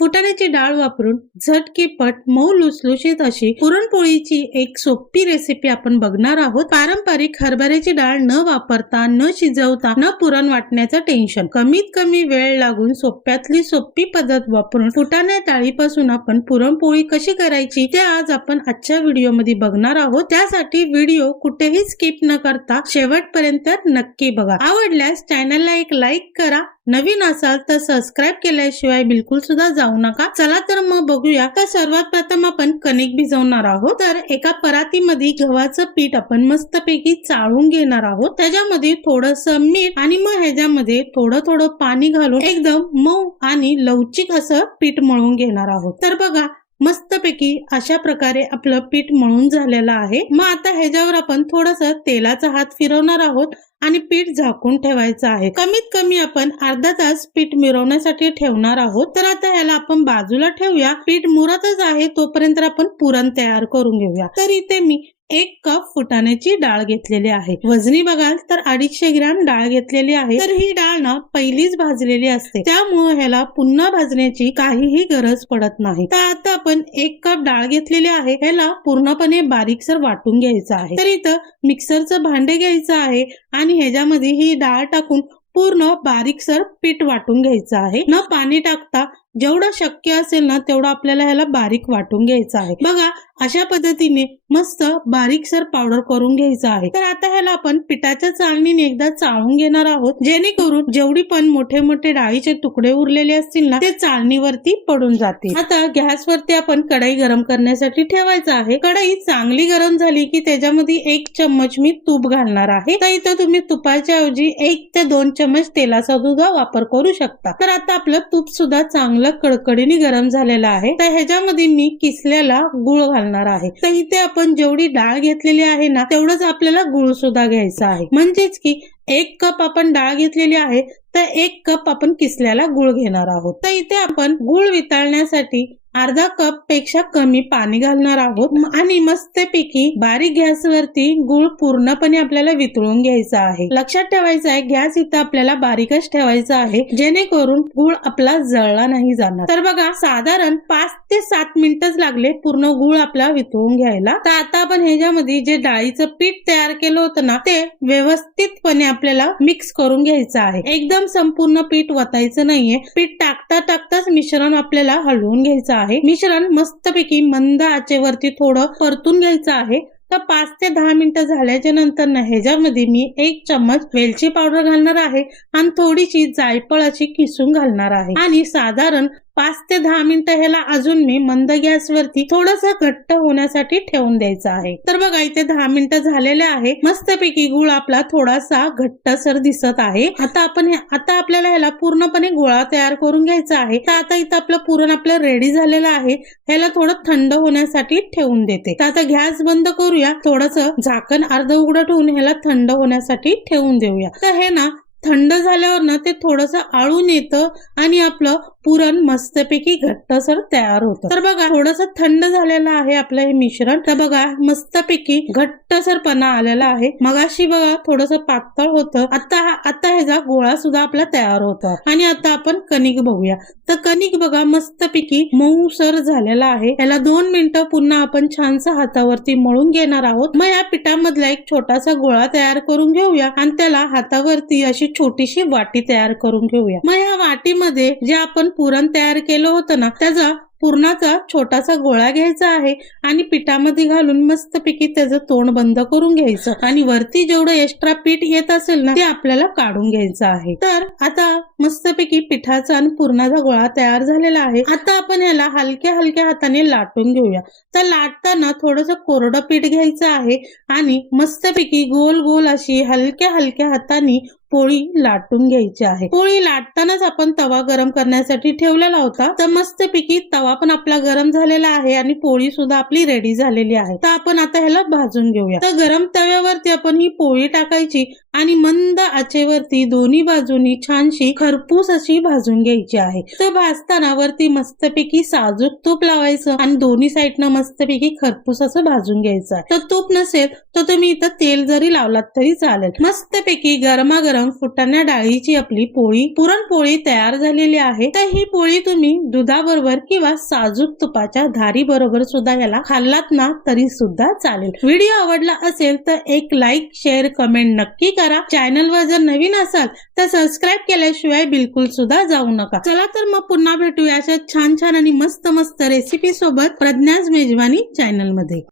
फुटाण्याची डाळ वापरून झटकीपट मऊ लुसलुशीत अशी पुरणपोळीची एक सोपी रेसिपी आपण बघणार आहोत। पारंपरिक हरभऱ्याची डाळ न वापरता, न शिजवता, न पुरण वाटण्याचं टेन्शन, कमीत कमी वेळ लागून सोप्यातली सोपी पद्धत वापरून फुटाणा डाळीपासून आपण पुरणपोळी कशी करायची ते आज आपण आजच्या व्हिडिओमध्ये बघणार आहोत। त्यासाठी व्हिडिओ कुठेही स्किप न करता शेवटपर्यंत नक्की बघा। आवडल्यास चॅनलला एक लाईक करा, नवीन असाल तर सबस्क्राइब केल्याशिवाय बिलकुल सुद्धा जाऊ नका। चला तर मग बघूया। तर सर्वात प्रथम आपण कणिक भिजवणार आहोत। तर एका परातीमध्ये गव्हाचं पीठ आपण मस्तपैकी चाळून घेणार आहोत। त्याच्यामध्ये थोडंसं मीठ आणि मग ह्याच्यामध्ये थोडं पाणी घालून एकदम मऊ आणि लवचिक असं पीठ मळून घेणार आहोत। तर बघा मस्तपैकी अशा प्रकारे आपलं पीठ मळून झालेलं आहे। मग आता ह्याच्यावर आपण थोडंसं तेलाचा हात फिरवणार आहोत आणि पीठ झाकून ठेवायचं आहे। कमीत कमी आपण अर्धा तास पीठ मिरवण्यासाठी ठेवणार आहोत। तर आता ह्याला आपण बाजूला ठेवूया। पीठ मुरतच आहे तोपर्यंत आपण पुरण तयार करून घेऊया। तर इथे मी 1 कप फुटाण्याची डाळ घेतलेली आहे। वजनी बघाल तर 250 ग्रॅम डाळ घेतलेली आहे। तर ही डाळ ना पहिलीच भाजलेली असते, त्यामुळे ह्याला पुन्हा भाजण्याची काहीही गरज पडत नाही। तर आता आपण 1 कप डाळ घेतलेली आहे, ह्याला पूर्णपणे बारीकसर वाटून घ्यायचं आहे। तर इथं मिक्सरचं भांडे घ्यायचं आहे आणि ह्याच्यामध्ये ही डाळ टाकून पूर्ण बारीकसर पीठ वाटून घ्यायचं आहे। न पाणी टाकता जेवढं शक्य असेल ना तेवढं आपल्याला ह्याला बारीक वाटून घ्यायचं आहे। बघा अशा पद्धतीने मस्त बारीकसर पावडर करून घ्यायचं आहे। तर आता ह्याला आपण पिठाच्या चाळणीने एकदा चाळून घेणार आहोत, जेणेकरून जेवढी पण मोठे मोठे डाळीचे तुकडे उरलेले असतील ना ते चाळणीवरती पडून जातील। आता गॅसवरती आपण कढई गरम करण्यासाठी ठेवायचं आहे। कढई चांगली गरम झाली की त्याच्यामध्ये 1 चम्मच मी तूप घालणार आहे। तर इथं तुम्ही तुपाच्या ऐवजी 1 ते 2 चम्मच तेलाचा सुद्धा वापर करू शकता। तर आता आपलं तूप सुद्धा चांगलं कडकडीने गरम झालेला आहे। तर ह्याच्यामध्ये मी किसलेला गुळ घालणार आहे। तर इथे आपण जेवढी डाळ घेतलेली आहे ना तेवढंच आपल्याला गुळ सुद्धा घ्यायचा आहे। म्हणजेच की 1 कप आपण डाळ घेतलेली आहे तर 1 कप आपण किसलेला गुळ घेणार आहोत। तर इथे आपण गुळ वितळण्यासाठी अर्धा कप पेक्षा कमी पाणी घालणार आहोत आणि मस्तपैकी बारीक गॅसवरती गुळ पूर्णपणे आपल्याला वितळून घ्यायचा आहे। लक्षात ठेवायचं आहे गॅस इथं आपल्याला बारीकच ठेवायचा आहे, जेणेकरून गुळ आपला जळला नाही जाणार। तर बघा साधारण 5 ते 7 मिनिटच लागले पूर्ण गुळ आपला वितळून घ्यायला। तर आता आपण ह्याच्यामध्ये जे डाळीचं पीठ तयार केलं होतं ना ते व्यवस्थितपणे आपल्याला मिक्स करून घ्यायचं आहे। एकदम संपूर्ण पीठ वतायचं नाहीये, पीठ टाकताच मिश्रण आपल्याला हलवून घ्यायचं आहे। मिश्रण मस्तपैकी मंद आचेवरती थोडं परतून घ्यायचं आहे। तर 5 ते 10 मिनिटं झाल्याच्या नंतर ना ह्याच्यामध्ये मी 1 चम्मच वेलची पावडर घालणार आहे आणि थोडीशी जायफळ अशी किसून घालणार आहे आणि साधारण 5 ते 10 मिनिटं ह्याला अजून मी मंद गॅसवरती थोडंसं घट्ट होण्यासाठी ठेवून द्यायचं आहे। तर बघा इथे 10 मिनिटं झालेले आहे। मस्तपैकी गुळ आपला थोडासा घट्टसर दिसत आहे। आता आपल्याला ह्याला पूर्णपणे गोळा तयार करून घ्यायचा आहे। तर आता इथं आपलं पुरण आपलं रेडी झालेलं आहे। ह्याला थोडं थंड होण्यासाठी ठेवून देते। तर आता गॅस बंद करूया, थोडंसं झाकण अर्ध उघडं ठेवून ह्याला थंड होण्यासाठी ठेवून देऊया। तर हे ना थंड झाल्यावर ना ते थोडंसं आळून येतं आणि आपलं पुरण मस्तपैकी घट्टसर तयार होतं। तर बघा थोडंसं थंड झालेलं आहे आपलं हे मिश्रण। तर बघा मस्तपैकी घट्टसरपणा आलेला आहे। मगाशी बघा थोडंसं पातळ होतं, आता ह्याचा गोळा सुद्धा आपला तयार होतो। आणि आता आपण कणिक बघूया। तर कणिक बघा मस्तपैकी मऊसर झालेला आहे। याला 2 मिनिटं पुन्हा आपण छानसं हातावरती मळून घेणार आहोत। मग या पिठामधला एक छोटासा गोळा तयार करून घेऊया आणि त्याला हातावरती अशी छोटीशी वाटी तयार करून घेऊया। मग या वाटीमध्ये जे आपण पुरण तयार केलं होतं ना त्याचा पुरणाचा छोटासा गोळा घ्यायचा आहे आणि पिठामध्ये घालून मस्तपैकी त्याचं तोंड बंद करून घ्यायचं आणि वरती जेवढं एक्स्ट्रा पीठ येत असेल ना ते आपल्याला काढून घ्यायचं आहे। तर आता मस्तपैकी पिठाचा आणि पुरणाचा गोळा तयार झालेला आहे। आता आपण ह्याला हलक्या हाताने लाटून घेऊया। तर लाटताना थोडंसं कोरडं पीठ घ्यायचं आहे आणि मस्तपैकी गोल अशी हलक्या हाताने पोळी लाटून घ्यायची आहे। पोळी लाटतानाच आपण तवा गरम करण्यासाठी ठेवलेला होता। तर मस्तपैकी तवा पण आपला गरम झालेला आहे आणि पोळी सुद्धा आपली रेडी झालेली आहे। तर आपण आता ह्याला भाजून घेऊया। तर गरम तव्यावरती आपण ही पोळी टाकायची आणि मंद आचेवरती दोन्ही बाजूनी छानशी खरपूस अशी भाजून घ्यायची आहे. तर भाजताना वरती मस्तपैकी साजूक तूप लावायचं आणि दोन्ही साईडनं मस्तपैकी खरपूस असं भाजून घ्यायचं आहे. तर तूप नसेल तर तुम्ही इथं तेल जरी लावलात तरी चालेल. मस्तपैकी गरमागरम फुटाण्या डाळीची आपली पुरणपोळी तयार झालेली आहे. तर ही पोळी तुम्ही दुधाबरोबर किंवा साजूक तुपाच्या धारी बरोबर सुद्धा याला खाल्लात ना तरी सुद्धा चालेल. व्हिडिओ आवडला असेल तर एक लाईक, शेअर, कमेंट नक्की करा. चॅनलवर जर नवीन असाल तर सबस्क्राईब केल्याशिवाय बिलकुल सुद्धा जाऊ नका. चला तर मग पुन्हा भेटूया अशा छान छान आणि मस्त मस्त रेसिपी सोबत प्रज्ञाज मेजवानी चॅनल मध्ये.